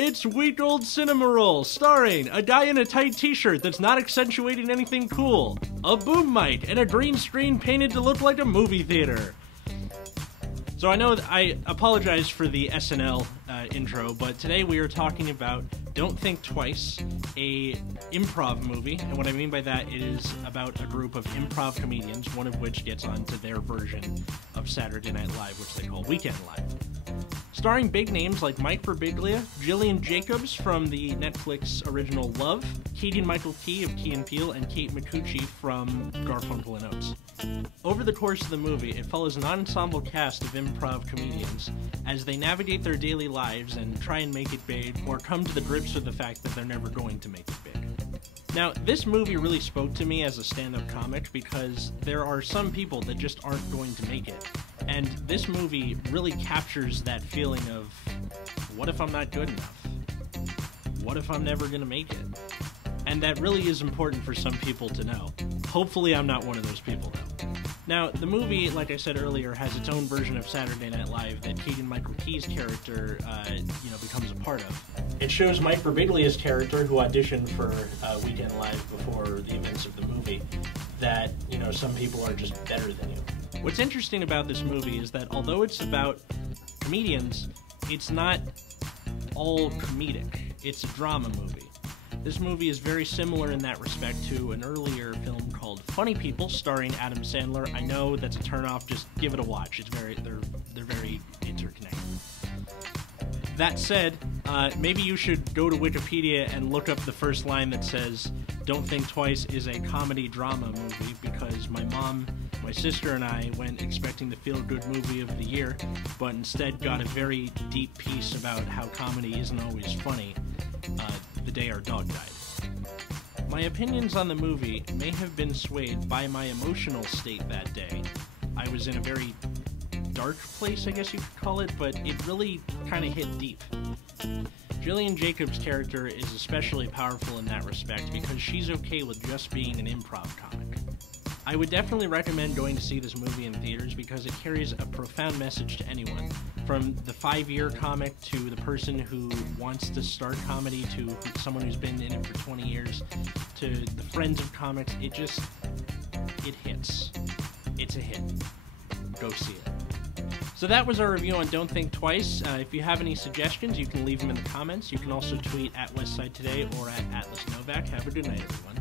It's week-old cinema roll, starring a guy in a tight t-shirt that's not accentuating anything cool, a boom mic, and a green screen painted to look like a movie theater. So I know that I apologize for the SNL intro, but today we are talking about Don't Think Twice, a improv movie, and what I mean by that is about a group of improv comedians, one of which gets onto their version of Saturday Night Live, which they call Weekend Live. Starring big names like Mike Birbiglia, Gillian Jacobs from the Netflix original Love, Keegan-Michael Key of Key & Peele, and Kate Micucci from Garfunkel and Oates. Over the course of the movie, it follows an ensemble cast of improv comedians as they navigate their daily lives and try and make it big, or come to the grips with the fact that they're never going to make it big. Now, this movie really spoke to me as a stand-up comic because there are some people that just aren't going to make it. And this movie really captures that feeling of, what if I'm not good enough? What if I'm never going to make it? And that really is important for some people to know. Hopefully I'm not one of those people, though. Now, the movie, like I said earlier, has its own version of Saturday Night Live that Keegan-Michael Key's character, becomes a part of. It shows Mike Birbiglia's character, who auditioned for Weekend Live before the events of the movie, that, some people are just better than you. What's interesting about this movie is that although it's about comedians, it's not all comedic. It's a drama movie. This movie is very similar in that respect to an earlier film called Funny People, starring Adam Sandler. I know that's a turnoff. Just give it a watch. They're very interconnected. That said, maybe you should go to Wikipedia and look up the first line that says, "Don't Think Twice" is a comedy drama movie, because my mom, my sister, and I went expecting the feel-good movie of the year, but instead got a very deep piece about how comedy isn't always funny the day our dog died. My opinions on the movie may have been swayed by my emotional state that day. I was in a very dark place, I guess you could call it, but it really kind of hit deep. Gillian Jacobs' character is especially powerful in that respect because she's okay with just being an improv comic. I would definitely recommend going to see this movie in theaters because it carries a profound message to anyone, from the 5-year comic to the person who wants to start comedy to someone who's been in it for 20 years to the friends of comics. It hits. It's a hit. Go see it. So that was our review on Don't Think Twice. If you have any suggestions, you can leave them in the comments. You can also tweet at Westside Today or at Atlas Novack. Have a good night, everyone.